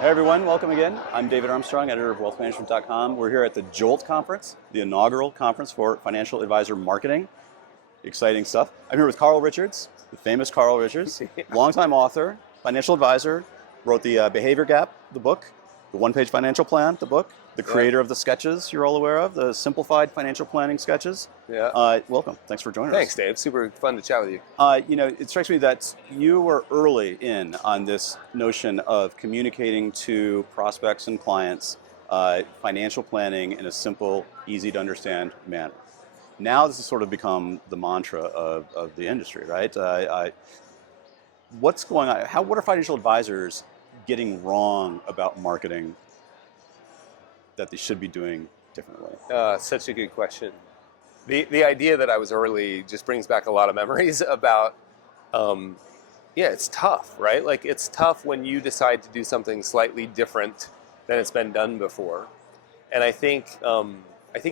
Hey everyone, welcome again. I'm David Armstrong, editor of wealthmanagement.com. We're here at the Jolt conference, the inaugural conference for financial advisor marketing. Exciting stuff. I'm here with Carl Richards, the famous Carl Richards, longtime author, financial advisor, wrote the Behavior Gap, the book, the One-Page Financial Plan, the book, the creator of the sketches you're all aware of, the simplified financial planning sketches. Yeah. Welcome. Thanks for joining us. Thanks, Dave. Super fun to chat with you. It strikes me that you were early in on this notion of communicating to prospects and clients financial planning in a simple, easy to understand manner. Now this has sort of become the mantra of the industry, right? What's going on? What are financial advisors getting wrong about marketing that they should be doing differently? Such a good question. The idea that I was early just brings back a lot of memories about, it's tough, right? Like it's tough when you decide to do something slightly different than it's been done before. And I think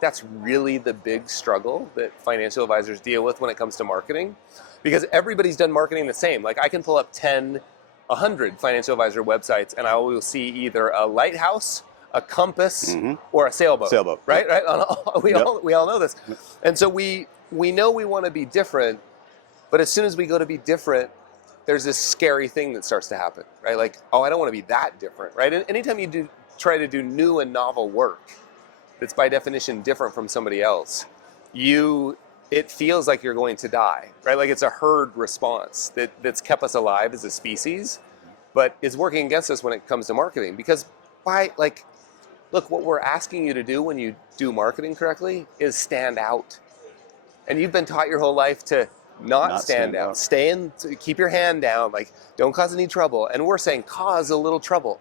that's really the big struggle that financial advisors deal with when it comes to marketing, because everybody's done marketing the same. Like I can pull up 100 financial advisor websites and I will see either a lighthouse, a compass, or a sailboat. Sailboat. Right? We all know this. And so we know we want to be different, but as soon as we go to be different, there's this scary thing that starts to happen, right? Like, oh, I don't want to be that different, right? And anytime you try to do new and novel work that's by definition different from somebody else, it feels like you're going to die, right? Like it's a herd response that's kept us alive as a species, but is working against us when it comes to marketing. Because look, what we're asking you to do when you do marketing correctly is stand out. And you've been taught your whole life to not stand out. Keep your hand down, like don't cause any trouble. And we're saying cause a little trouble,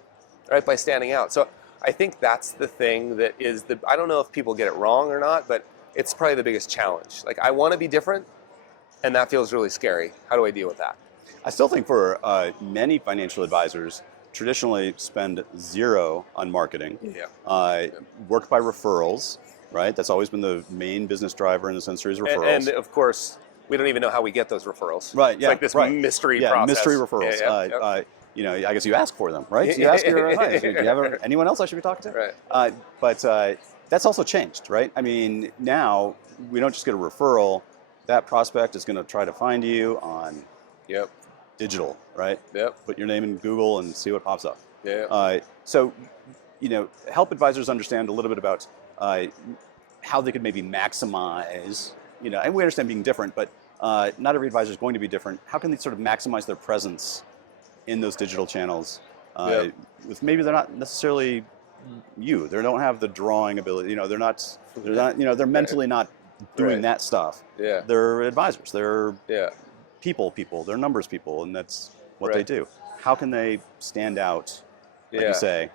right, by standing out. So I think that's the thing that is I don't know if people get it wrong or not, but it's probably the biggest challenge. Like I want to be different, and that feels really scary. How do I deal with that? I still think for many financial advisors, traditionally spend zero on marketing. Work by referrals, right? That's always been the main business driver in the sense is referrals. And of course, we don't even know how we get those referrals. Right. It's like this mystery process. Mystery referrals. I guess you ask for them, right? So you ask your advice. Do you have anyone else I should be talking to? Right. But that's also changed, right? I mean, now we don't just get a referral. That prospect is going to try to find you on digital, right? Put your name in Google and see what pops up. So, help advisors understand a little bit about how they could maybe maximize, and we understand being different, but not every advisor is going to be different. How can they sort of maximize their presence in those digital channels? With maybe they're not necessarily you. They don't have the drawing ability. They're mentally not doing that stuff. They're advisors. They're people, they're numbers people, and that's what they do. How can they stand out, like you say,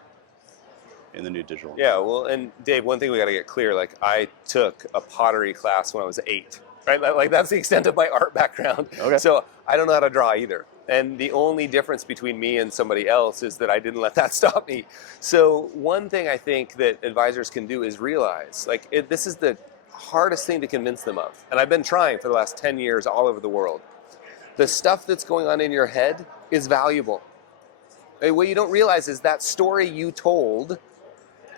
in the new digital? Yeah, well, and Dave, one thing we got to get clear, like I took a pottery class when I was 8, right? Like that's the extent of my art background. Okay. So I don't know how to draw either. And the only difference between me and somebody else is that I didn't let that stop me. So one thing I think that advisors can do is realize, this is the hardest thing to convince them of. And I've been trying for the last 10 years all over the world. The stuff that's going on in your head is valuable. What you don't realize is that story you told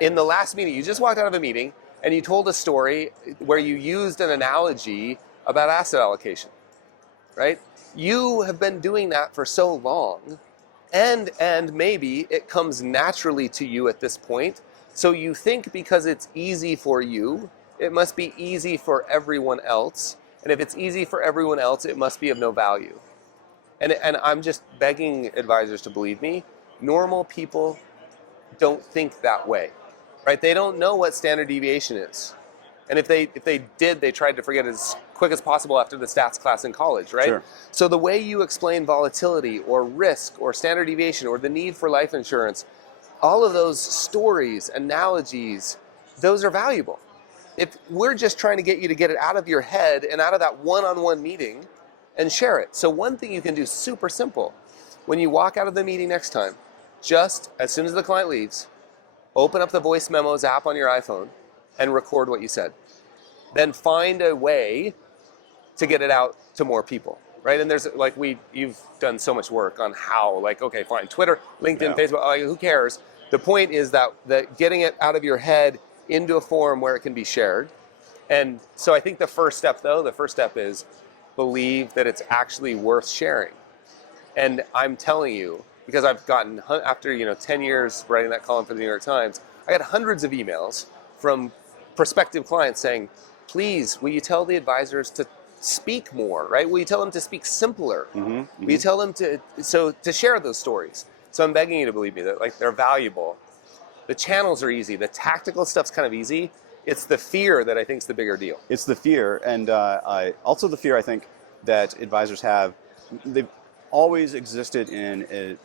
in the last meeting, you just walked out of a meeting and you told a story where you used an analogy about asset allocation, right? You have been doing that for so long, and maybe it comes naturally to you at this point. So you think because it's easy for you, it must be easy for everyone else. And if it's easy for everyone else, it must be of no value. And I'm just begging advisors to believe me. Normal people don't think that way, right? They don't know what standard deviation is. And if they did, they tried to forget it as quick as possible after the stats class in college, right? Sure. So the way you explain volatility or risk or standard deviation or the need for life insurance, all of those stories, analogies, those are valuable. If we're just trying to get you to get it out of your head and out of that one-on-one meeting and share it. So one thing you can do, super simple, when you walk out of the meeting next time, just as soon as the client leaves, open up the voice memos app on your iPhone and record what you said. Then find a way to get it out to more people, right? And there's like you've done so much work on how, like, okay, fine, Twitter, LinkedIn, Facebook, like, who cares? The point is that getting it out of your head into a forum where it can be shared. And so I think the first step is believe that it's actually worth sharing. And I'm telling you, because I've gotten, after 10 years writing that column for the New York Times, I got hundreds of emails from prospective clients saying, please, will you tell the advisors to speak more, right? Will you tell them to speak simpler? Will you tell them to share those stories? So I'm begging you to believe me that, like, they're valuable. The channels are easy. The tactical stuff's kind of easy. It's the fear that I think is the bigger deal. It's the fear, and also the fear I think that advisors have. They've always existed in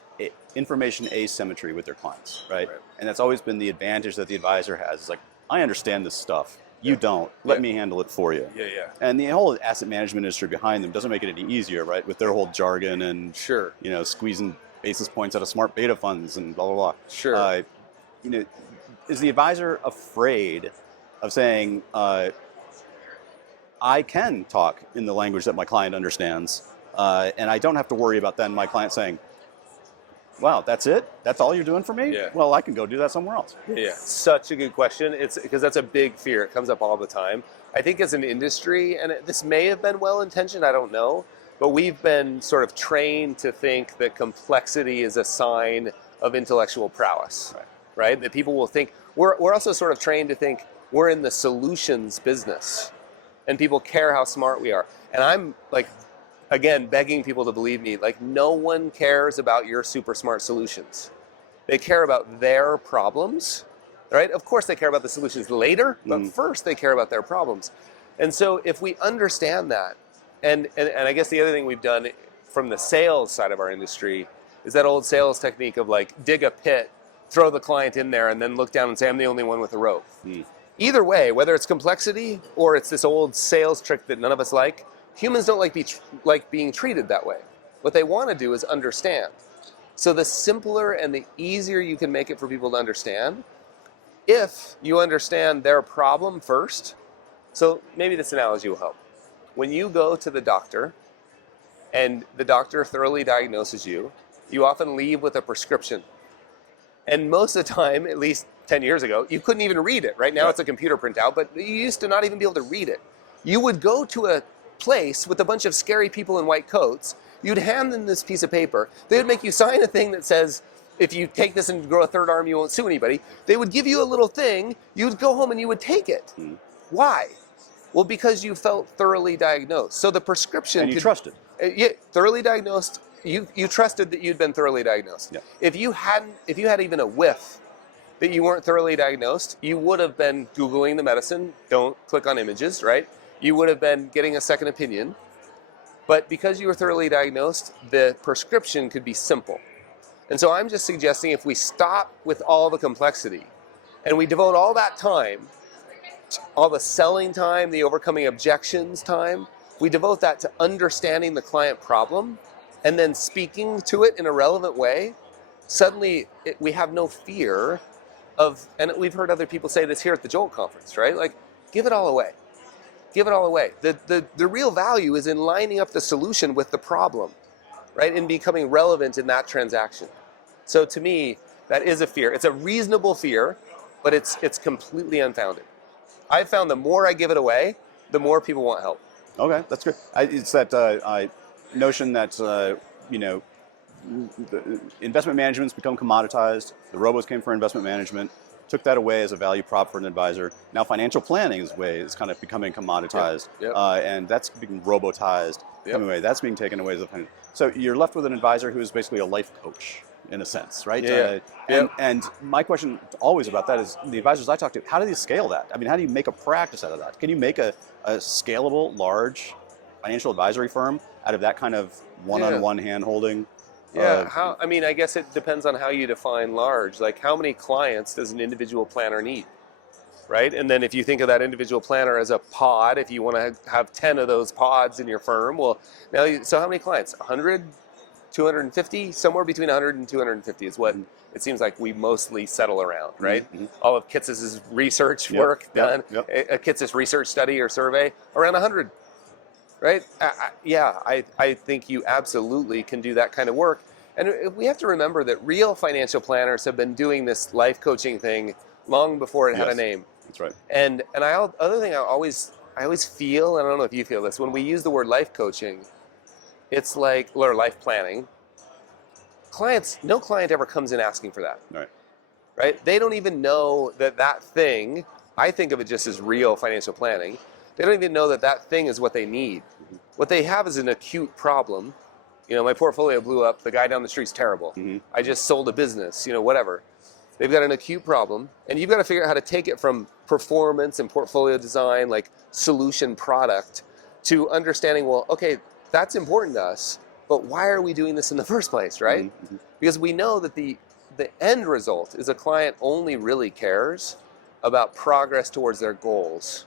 information asymmetry with their clients, right? And that's always been the advantage that the advisor has. It's like, I understand this stuff. You don't. Let me handle it for you. And the whole asset management industry behind them doesn't make it any easier, right? With their whole jargon and squeezing basis points out of smart beta funds and blah blah blah. Is the advisor afraid of saying, I can talk in the language that my client understands, and I don't have to worry about then my client saying, wow, that's it? That's all you're doing for me? Well, I can go do that somewhere else. Such a good question. It's because that's a big fear. It comes up all the time. I think as an industry, and this may have been well-intentioned, I don't know, but we've been sort of trained to think that complexity is a sign of intellectual prowess, right? That people will think, we're also sort of trained to think we're in the solutions business and people care how smart we are. And I'm like, again, begging people to believe me, like, no one cares about your super smart solutions. They care about their problems, right? Of course they care about the solutions later, but first they care about their problems. And so if we understand that, and I guess the other thing we've done from the sales side of our industry is that old sales technique of, like, dig a pit, throw the client in there, and then look down and say, I'm the only one with a rope. Either way, whether it's complexity or it's this old sales trick that none of us like, humans don't like being treated that way. What they want to do is understand. So the simpler and the easier you can make it for people to understand, if you understand their problem first. So maybe this analogy will help. When you go to the doctor and the doctor thoroughly diagnoses you, you often leave with a prescription. And most of the time, at least 10 years ago, you couldn't even read it. Right now it's a computer printout, but you used to not even be able to read it. You would go to a place with a bunch of scary people in white coats. You'd hand them this piece of paper. They would make you sign a thing that says, if you take this and grow a third arm, you won't sue anybody. They would give you a little thing. You'd go home and you would take it. Why? Well, because you felt thoroughly diagnosed. So the prescription... And you trusted. Thoroughly diagnosed. You trusted that you'd been thoroughly diagnosed. If you had even a whiff that you weren't thoroughly diagnosed, you would have been Googling the medicine. Don't click on images, right? You would have been getting a second opinion. But because you were thoroughly diagnosed, the prescription could be simple. And so I'm just suggesting if we stop with all the complexity and we devote all that time, all the selling time, the overcoming objections time, we devote that to understanding the client problem and then speaking to it in a relevant way, suddenly we have no fear of, and we've heard other people say this here at the Jolt conference, right? Like, give it all away. Give it all away. The real value is in lining up the solution with the problem, right? And becoming relevant in that transaction. So to me, that is a fear. It's a reasonable fear, but it's completely unfounded. I've found the more I give it away, the more people want help. Okay, that's good. It's that notion that, the investment management's become commoditized. The robos came for investment management, took that away as a value prop for an advisor. Now financial planning is kind of becoming commoditized, and that's being robotized. Coming away. That's being taken away as a financial. So you're left with an advisor who is basically a life coach, in a sense, right? And my question always about that is, the advisors I talk to, how do you scale that? I mean, how do you make a practice out of that? Can you make a scalable, large financial advisory firm out of that kind of one-on-one hand-holding? I guess it depends on how you define large. Like, how many clients does an individual planner need, right? And then if you think of that individual planner as a pod, if you want to have 10 of those pods in your firm, well, so how many clients? 100? 250? Somewhere between 100 and 250 is what it seems like we mostly settle around, right? All of Kitz's research work done, a Kitz's research study or survey, around 100. right? I think you absolutely can do that kind of work. And we have to remember that real financial planners have been doing this life coaching thing long before it had a name. That's right. And other thing I always feel, and I don't know if you feel this, when we use the word life coaching, it's like, or life planning, no client ever comes in asking for that. Right? They don't even know that thing, I think of it just as real financial planning. They don't even know that thing is what they need. What they have is an acute problem. You know, my portfolio blew up. The guy down the street's terrible. I just sold a business, you know, whatever. They've got an acute problem, and you've got to figure out how to take it from performance and portfolio design, like solution product, to understanding, well, okay, that's important to us, but why are we doing this in the first place, right? Because we know that the end result is a client only really cares about progress towards their goals,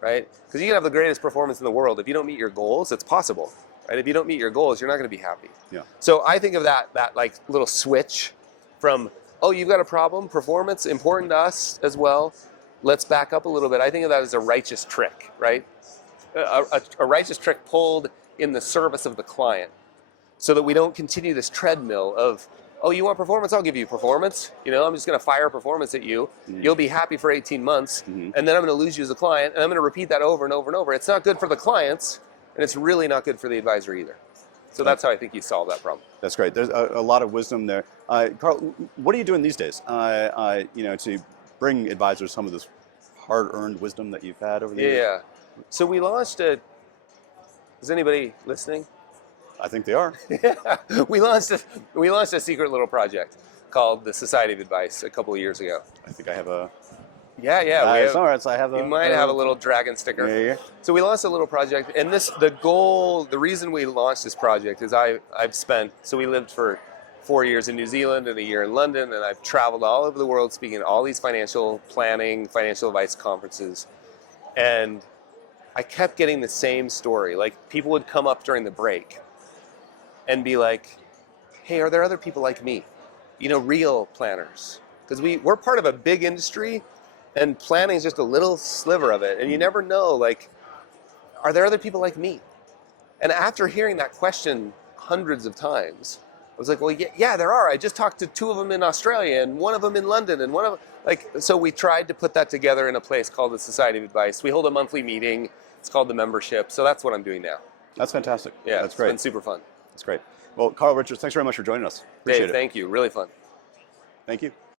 right? Because you can have the greatest performance in the world. If you don't meet your goals, it's possible, right? If you don't meet your goals, you're not going to be happy. So I think of that like little switch from, oh, you've got a problem, performance, important to us as well. Let's back up a little bit. I think of that as a righteous trick, right? A righteous trick pulled in the service of the client so that we don't continue this treadmill of, oh, you want performance? I'll give you performance. You know, I'm just going to fire performance at you. You'll be happy for 18 months, and then I'm going to lose you as a client, and I'm going to repeat that over and over and over. It's not good for the clients, and it's really not good for the advisor either. So that's how I think you solve that problem. That's great. There's a lot of wisdom there. Carl, what are you doing these days, to bring advisors some of this hard-earned wisdom that you've had over the years? Yeah. So we launched is anybody listening? I think they are. We launched a secret little project called the Society of Advice a couple of years ago. I think I have a... Yeah. All right, so I have you might have a little dragon sticker. Yeah. So we launched a little project, and the reason we launched this project is we lived for 4 years in New Zealand and a year in London, and I've traveled all over the world speaking at all these financial planning, financial advice conferences, and I kept getting the same story. Like, people would come up during the break and be like, hey, are there other people like me? You know, real planners. Because we're part of a big industry, and planning is just a little sliver of it. And you never know, like, are there other people like me? And after hearing that question hundreds of times, I was like, well, yeah, there are. I just talked to 2 of them in Australia and 1 of them in London and so we tried to put that together in a place called the Society of Advice. We hold a monthly meeting. It's called the membership. So that's what I'm doing now. That's fantastic. Yeah, that's great. It's been super fun. That's great. Well, Carl Richards, thanks very much for joining us. Appreciate Dave, thank you. Really fun. Thank you.